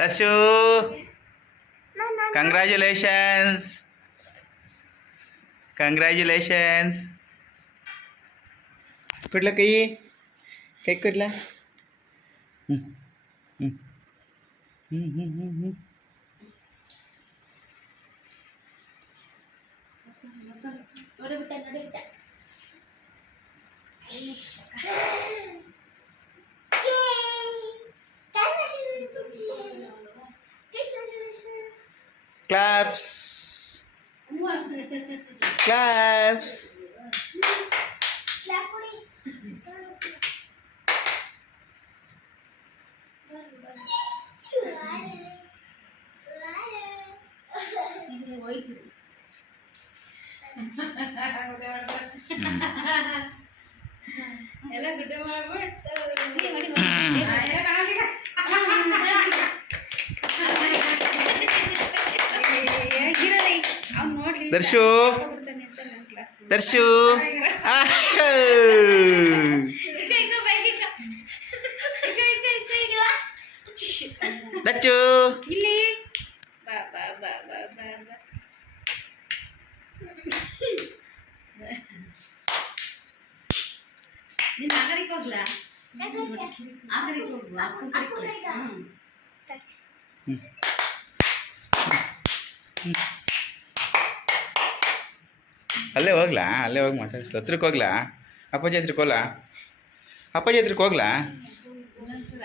Tasyu. Congratulations. Congratulations. Good luck, Kayi. Kayi, good luck. Hmm. Hmm. Hmm. Hmm. Hmm. Claps. Claps. Hello, good morning. Good morning. Darshu ಬಿಡ್ತಾನೆ ಅಂತ ನನ್ನ ಕ್ಲಾಸ್ ದರ್ಶು ಆಹ್. ದಚ್ಚು ಇಲ್ಲಿ ಬಾ ಬಾ ಬಾ ಬಾ ಬಾ ಬಾ ನೀನು ಆ ಕಡೆಗೆ ಹೋಗ್ಲಾ ಆ ಕಡೆಗೆ ಹೋಗು ಆ ಕಡೆಗೆ ಹ್ಞೂ ಅಲ್ಲೇ ಹೋಗ್ಲಾ? ಅಲ್ಲೇ ಹೋಗಿ ಮಾತಾಡಿಸ್ಲ ಹತ್ರಕ್ಕೆ ಹೋಗ್ಲಾ? ಅಪ್ಪಾಜಿ ಹತ್ರಕ್ಕೆ ಹೋಗ್ಲಾ? ಅಪ್ಪಾಜಿ ಹತ್ರಕ್ಕೆ ಹೋಗ್ಲಾ? ಇನ್ನೊಂದ್ಸಲ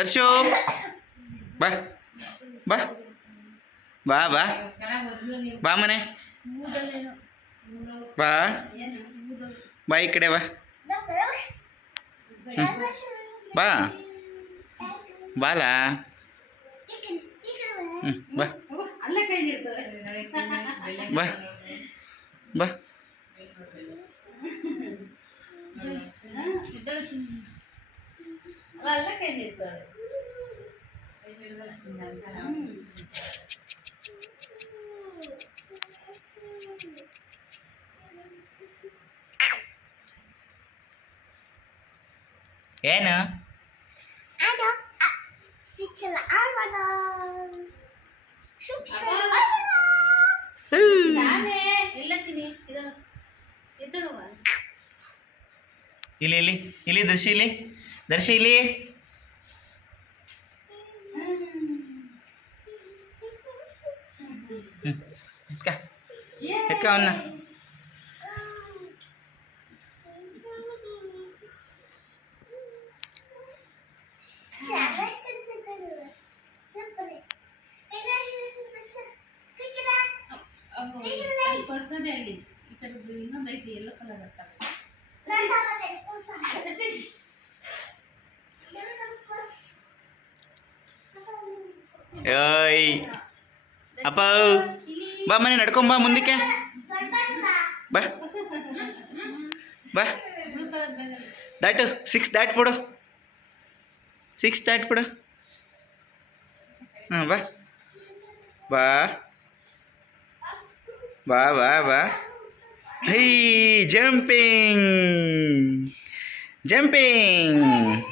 ದರ್ಶು ಬಾ ಬಾ ಬಾ ಬಾ ಬಾ ಮನೆ ಬಾ ಬಾ ಈ ಕಡೆ ಬಾ. ಬಾ. ಬಾಲ. ಹ್ಞೂ ಬಾ. ಬಾ. ಬಾ. ಅಲ್ಲ ಅಲ್ಲ ಕೈ ನಿಲ್ತಾರೆ ಏನು ನಾನೇ ಇಲ್ಲ ಚಿನ್ನಿ ಇದಳು ಎದ್ದಳುವ ಇಲ್ಲಿ ಇಲ್ಲಿ ಇಲ್ಲಿ ದರ್ಶಿ ಇಲ್ಲಿ ದರ್ಶಿ ಇಲ್ಲಿ ಹ್ಞೂ ಎತ್ಕ ಎತ್ಕ ಅವನ್ನ ಪರ್ಸದೇ ಅಲ್ಲಿ ಈ ಥರದ್ದು ಇನ್ನೊಂದು ಐತಿ ಎಲ್ಲೋ ಕಲರ್ ಅಂತ ಓಯ್ ಅಪ್ಪ ಬಾ ಮನೆ ನಡ್ಕೊಂಬಾ ಮುಂದಕ್ಕೆ. ಬಾ. ಬಾ. ದಾಟು ಸಿಕ್ಸ್ ದಾಟ್ ಬಿಡು. ಸಿಕ್ಸ್ ದಾಟ್ ಬಿಡು. ಹಾಂ ಬಾ. ಬಾ. ಬಾ ಬಾ ಬಾ. ಹೈ ಜಂಪಿಂಗ್ ಜಂಪಿಂಗ್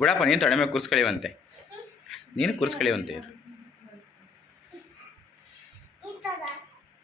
ಬಿಡಪ್ಪ ನೀನು ತೊಡೆ ಮೇಲೆ ಕೂರ್ಸ್ಕೊಳ್ಳಿವಂತೆ ನೀನು ಕೂರಿಸ್ಕೊಳ್ಳಿವಂತೆ ಇರು.